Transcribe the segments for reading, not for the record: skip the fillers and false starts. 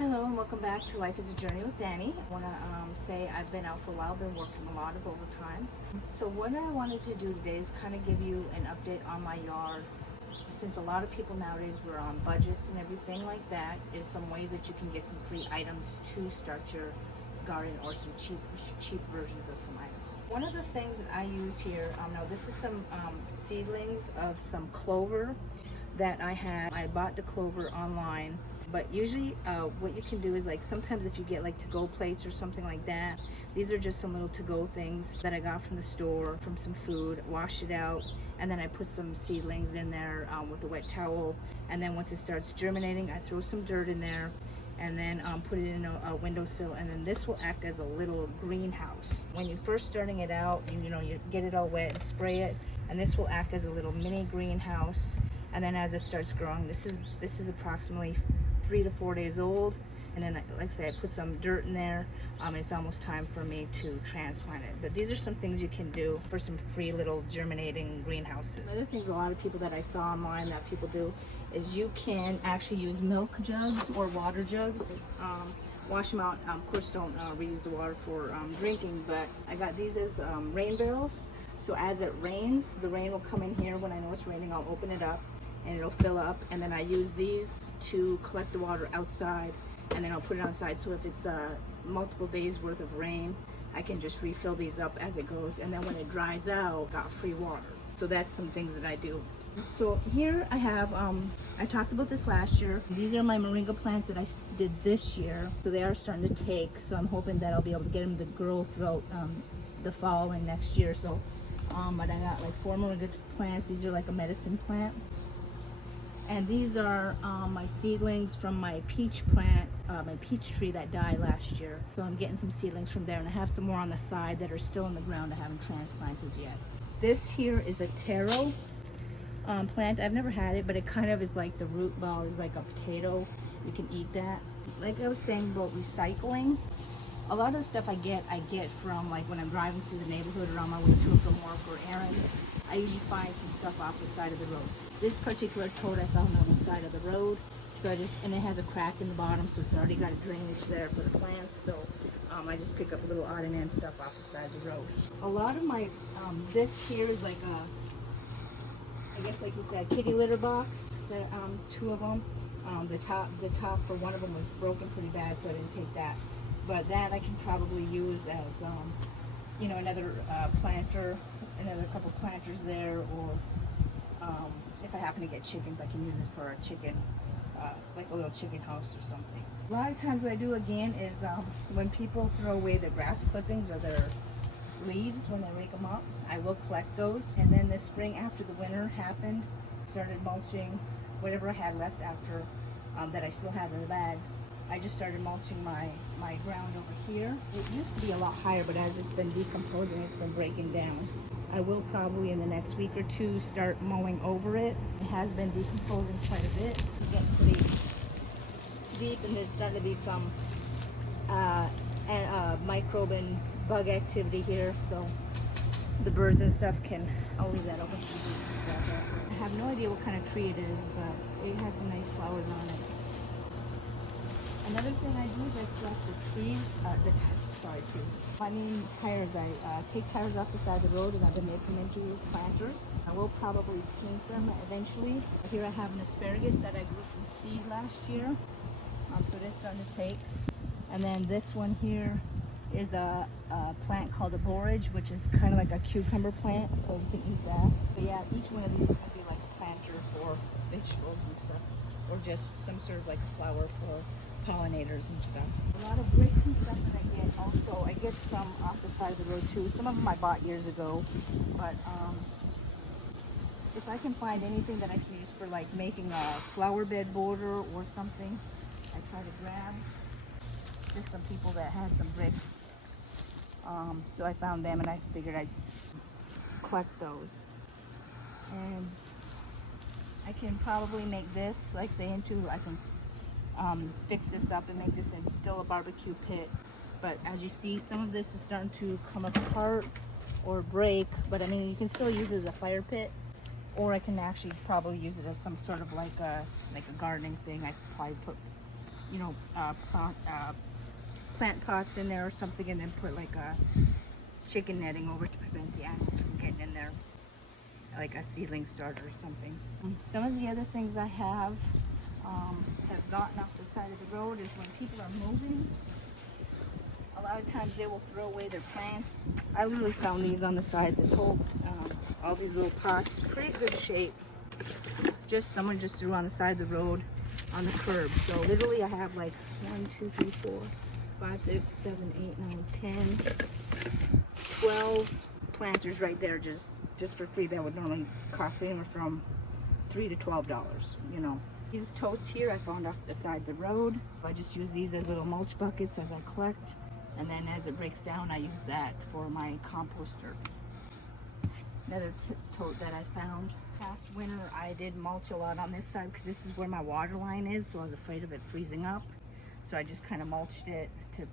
Hello and welcome back to Life is a Journey with Dani. I want to say I've been out for a while, been working a lot of overtime. So what I wanted to do today is kind of give you an update on my yard. Since a lot of people nowadays were on budgets and everything like that, is some ways that you can get some free items to start your garden or some cheap versions of some items. One of the things that I use here, now this is some seedlings of some clover that I had. I bought the clover online, but usually what you can do is, like, sometimes if you get like to-go plates or something like that, these are just some little to-go things that I got from the store, from some food, washed it out, and then I put some seedlings in there with a wet towel, and then once it starts germinating, I throw some dirt in there and then put it in a windowsill, and then this will act as a little greenhouse. When you're first starting it out, you get it all wet and spray it, and this will act as a little mini greenhouse. And then as it starts growing, this is approximately 3 to 4 days old, and then, like I say, I put some dirt in there, and it's almost time for me to transplant it. But these are some things you can do for some free little germinating greenhouses. Other things a lot of people that I saw online that people do is you can actually use milk jugs or water jugs, wash them out. Of course, don't reuse the water for drinking, but I got these as rain barrels. So as it rains, the rain will come in here. When I know it's raining, I'll open it up and it'll fill up, and then I use these to collect the water outside, and then I'll put it outside, so if it's multiple days worth of rain, I can just refill these up as it goes, and then when it dries out, got free water. So that's some things that I do. So here I have, I talked about this last year. These are my moringa plants that I did this year. So they are starting to take, so I'm hoping that I'll be able to get them to grow throughout the fall and next year. So, but I got like 4 moringa plants. These are like a medicine plant. And these are my seedlings from my peach plant, my peach tree that died last year. So I'm getting some seedlings from there, and I have some more on the side that are still in the ground I haven't transplanted yet. This here is a taro plant. I've never had it, but it kind of is like the root ball is like a potato. You can eat that. Like I was saying about recycling, a lot of the stuff I get from, like, when I'm driving through the neighborhood or on my way to or from work or errands. I usually find some stuff off the side of the road. This particular toad I found on the side of the road, so and it has a crack in the bottom, so it's already got a drainage there for the plants. So I just pick up a little odd and end stuff off the side of the road. A lot of my this here is like I guess, like you said, a kitty litter box. That 2 of them. The top for one of them was broken pretty bad, so I didn't take that. But that I can probably use as another planter, another couple planters there, or if I happen to get chickens, I can use it for a chicken, like a little chicken house or something. A lot of times what I do again is when people throw away their grass clippings or their leaves when they rake them up, I will collect those. And then this spring, after the winter happened, started mulching whatever I had left after that I still had in the bags. I just started mulching my ground over here. It used to be a lot higher, but as it's been decomposing, it's been breaking down. I will probably in the next week or 2 start mowing over it. It has been decomposing quite a bit. It's getting pretty deep, and there's starting to be some microbe and bug activity here, so the birds and stuff I'll leave that open. I have no idea what kind of tree it is, but it has some nice flowers on it. Another thing I do is I collect the trees, tires. I take tires off the side of the road, and I've been making them into planters. I will probably paint them eventually. Here I have an asparagus that I grew from seed last year. So this is starting to take. And then this one here is a plant called a borage, which is kind of like a cucumber plant, so you can eat that. But yeah, each one of these can be like a planter for vegetables and stuff, or just some sort of like flower for pollinators and stuff. A lot of bricks and stuff that I get also. I get some off the side of the road too. Some of them I bought years ago, but if I can find anything that I can use for like making a flower bed border or something, I try to grab. Just some people that had some bricks, so I found them and I figured I'd collect those. And I can probably make this, like say, I can fix this up and make this in still a barbecue pit. But as you see, some of this is starting to come apart or break, but I mean, you can still use it as a fire pit, or I can actually probably use it as some sort of like a gardening thing. I could probably put plant pots in there or something, and then put like a chicken netting over to prevent the animals from getting in there, like a seedling starter or something. Some of the other things I have gotten off the side of the road is when people are moving. A lot of times they will throw away their plants. I literally found these on the side. This whole, all these little pots, pretty good shape. Someone just threw on the side of the road on the curb. So literally I have like 1, 2, 3, 4, 5, 6, 7, 8, 9, 10, 12 planters right there just for free. That would normally cost anywhere from $3 to $12, you know. These totes here I found off the side of the road. I just use these as little mulch buckets as I collect, and then as it breaks down I use that for my composter. Another tote that I found. Past winter I did mulch a lot on this side because this is where my water line is, so I was afraid of it freezing up. So I just kind of mulched it to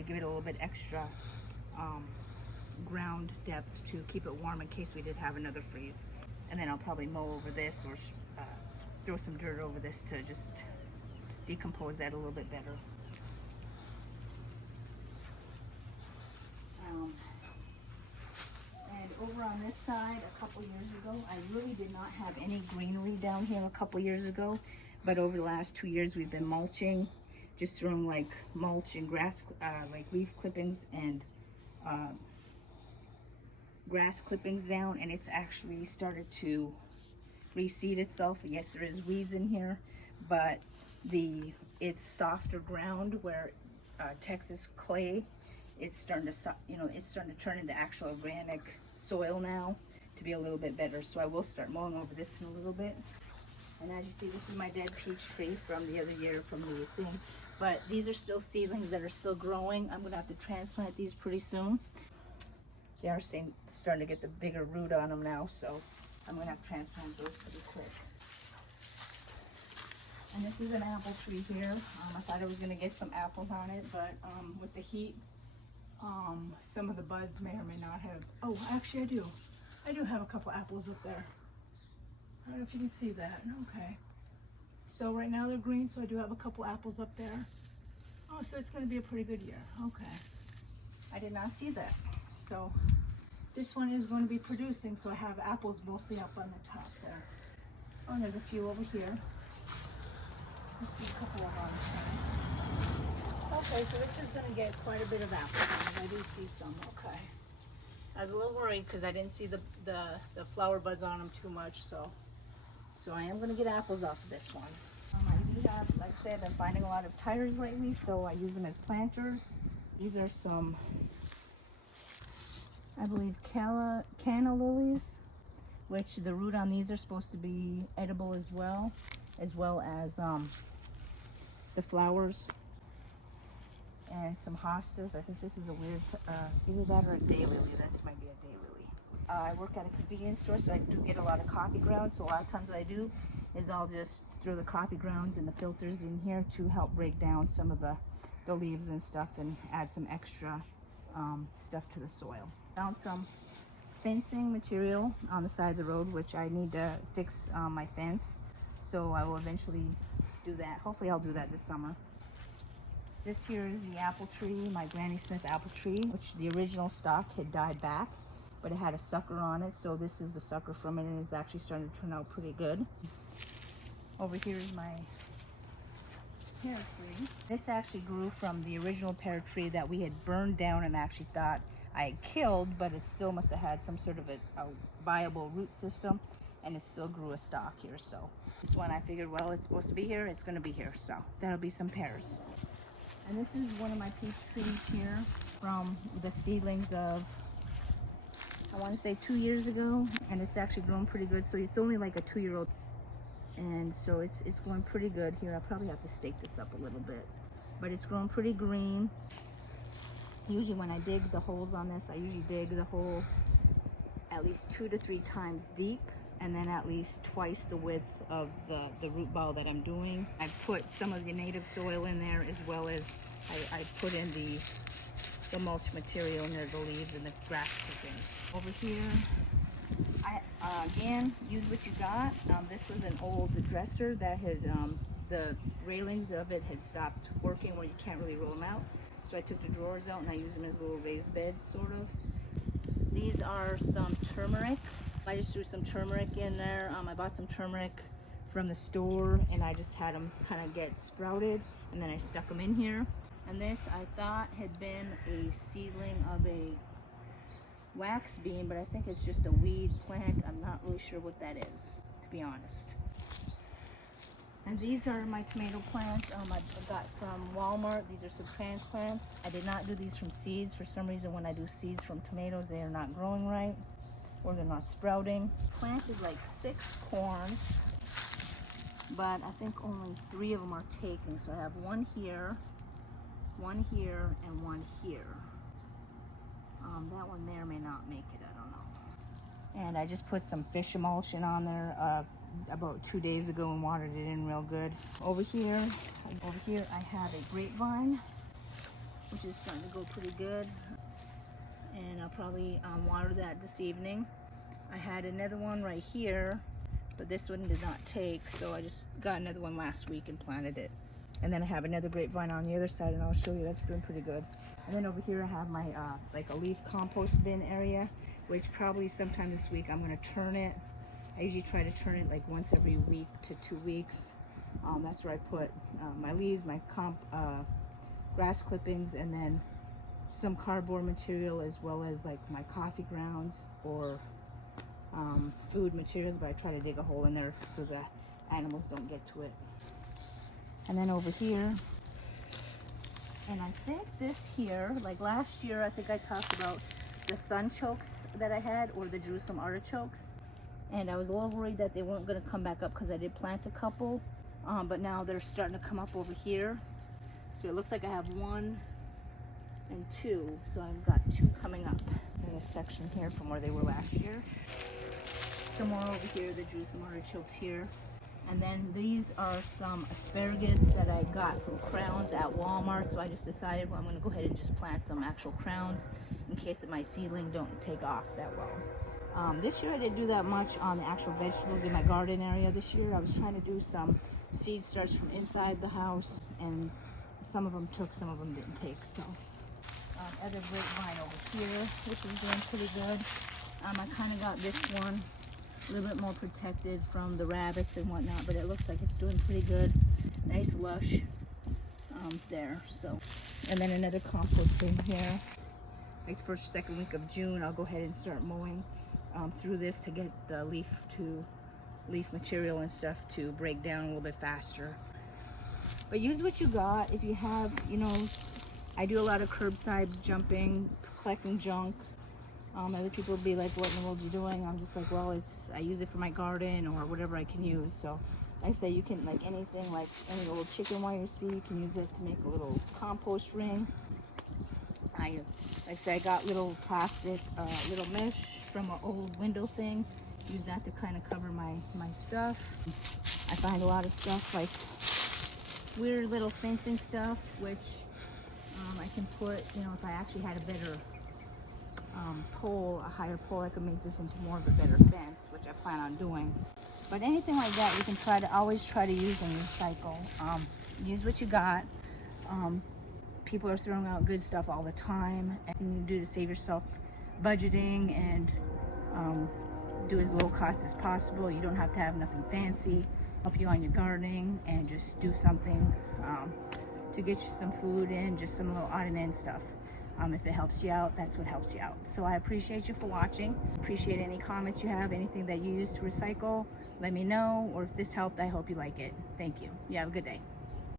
give it a little bit extra ground depth to keep it warm in case we did have another freeze. And then I'll probably mow over this or throw some dirt over this to just decompose that a little bit better. And over on this side, a couple years ago, I really did not have any greenery down here a couple years ago, but over the last 2 years we've been mulching, just throwing like mulch and grass, like leaf clippings and grass clippings down, and it's actually started to reseed itself. Yes, there is weeds in here, but it's softer ground where Texas clay, it's starting to turn into actual organic soil now to be a little bit better. So I will start mowing over this in a little bit. And as you see, this is my dead peach tree from the other year from the thing. But these are still seedlings that are still growing. I'm gonna have to transplant these pretty soon. They are starting to get the bigger root on them now, so I'm gonna have to transplant those pretty quick. And this is an apple tree here. I thought I was gonna get some apples on it, but with the heat, some of the buds may or may not have. Oh, actually I do. I do have a couple apples up there. I don't know if you can see that. Okay. So right now they're green, so I do have a couple apples up there. Oh, so it's gonna be a pretty good year. Okay. I did not see that. So this one is going to be producing, so I have apples mostly up on the top there. Oh, and there's a few over here. I see a couple of on the side. Okay, so this is going to get quite a bit of apples. I do see some. Okay. I was a little worried because I didn't see the flower buds on them too much, so I am going to get apples off of this one. I do have, like I said, I've been finding a lot of tires lately, so I use them as planters. These are some, I believe, canna lilies, which the root on these are supposed to be edible as well as the flowers. And some hostas. I think this is a weird, either that or a daylily. That might be a daylily. I work at a convenience store, so I do get a lot of coffee grounds. So a lot of times what I do is I'll just throw the coffee grounds and the filters in here to help break down some of the leaves and stuff and add some extra stuff to the soil. Found some fencing material on the side of the road, which I need to fix my fence. So I will eventually do that. Hopefully I'll do that this summer. This here is the apple tree, my Granny Smith apple tree, which the original stock had died back, but it had a sucker on it. So this is the sucker from it, and it's actually starting to turn out pretty good. Over here is my pear tree. This actually grew from the original pear tree that we had burned down and actually thought I had killed, but it still must have had some sort of a viable root system, and it still grew a stalk here. So this one I figured, well, it's supposed to be here, it's going to be here, so that'll be some pears. And this is one of my peach trees here from the seedlings of, I want to say 2 years ago, and it's actually grown pretty good. So it's only like a 2-year-old, and so it's going pretty good here. I'll probably have to stake this up a little bit, but it's grown pretty green. Usually when I dig the holes on this, I usually dig the hole at least 2 to 3 times deep, and then at least twice the width of the root ball that I'm doing. I put some of the native soil in there, as well as I put in the mulch material in there, the leaves and the grass clippings. Over here, I again, use what you got. This was an old dresser that had the railings of it had stopped working where you can't really roll them out. So I took the drawers out and I use them as little raised beds, sort of. These are some turmeric. I just threw some turmeric in there. I bought some turmeric from the store and I just had them kind of get sprouted and then I stuck them in here. And this I thought had been a seedling of a wax bean, but I think it's just a weed plant. I'm not really sure what that is, to be honest. And these are my tomato plants I got from Walmart. These are some transplants. I did not do these from seeds. For some reason, when I do seeds from tomatoes, they are not growing right or they're not sprouting. Planted like 6 corn, but I think only 3 of them are taken. So I have one here, and one here. That one may or may not make it, I don't know. And I just put some fish emulsion on there about 2 days ago and watered it in real good. Over here I have a grapevine, which is starting to go pretty good. And I'll probably water that this evening. I had another one right here, but this one did not take, so I just got another one last week and planted it. And then I have another grapevine on the other side, and I'll show you, that's doing pretty good. And then over here I have my like a leaf compost bin area, which probably sometime this week I'm gonna turn it. I usually try to turn it like once every week to 2 weeks. That's where I put my leaves, my grass clippings, and then some cardboard material, as well as like my coffee grounds or food materials, but I try to dig a hole in there so the animals don't get to it. And then over here, and I think this here, like last year, I think I talked about the sunchokes that I had, or the Jerusalem artichokes. And I was a little worried that they weren't going to come back up because I did plant a couple, but now they're starting to come up over here. So it looks like I have 1 and 2, so I've got 2 coming up in this section here from where they were last year. Some more over here, the Jerusalem artichokes here. And then these are some asparagus that I got from crowns at Walmart, so I just decided, well, I'm going to go ahead and just plant some actual crowns in case that my seedling don't take off that well. This year I didn't do that much on the actual vegetables in my garden area. This year I was trying to do some seed starts from inside the house, and some of them took, some of them didn't take. So other grapevine over here, which is doing pretty good. I kind of got this one a little bit more protected from the rabbits and whatnot, but it looks like it's doing pretty good. Nice lush there. So, and then another compost bin here. Like the first, second week of June, I'll go ahead and start mowing through this to get the leaf material and stuff to break down a little bit faster. But use what you got. If you have, you know, I do a lot of curbside jumping, collecting junk. Other people will be like, what in the world are you doing? I'm just like, well, I use it for my garden or whatever I can use. So I say you can, like anything, like any little chicken wire you see, you can use it to make a little compost ring. Like I say, I got little plastic, little mesh from an old window thing. Use that to kind of cover my stuff. I find a lot of stuff like weird little fencing stuff, which I can put, you know, if I actually had a better pole, a higher pole, I could make this into more of a better fence, which I plan on doing. But anything like that, you can always try to use and recycle. Use what you got. People are throwing out good stuff all the time. Anything you do to save yourself budgeting and do as low cost as possible. You don't have to have nothing fancy. Help you on your gardening, and just do something to get you some food in, just some little odd and end stuff. If it helps you out, that's what helps you out. So I appreciate you for watching. Appreciate any comments you have, anything that you use to recycle, let me know. Or if this helped, I hope you like it. Thank you. You have a good day.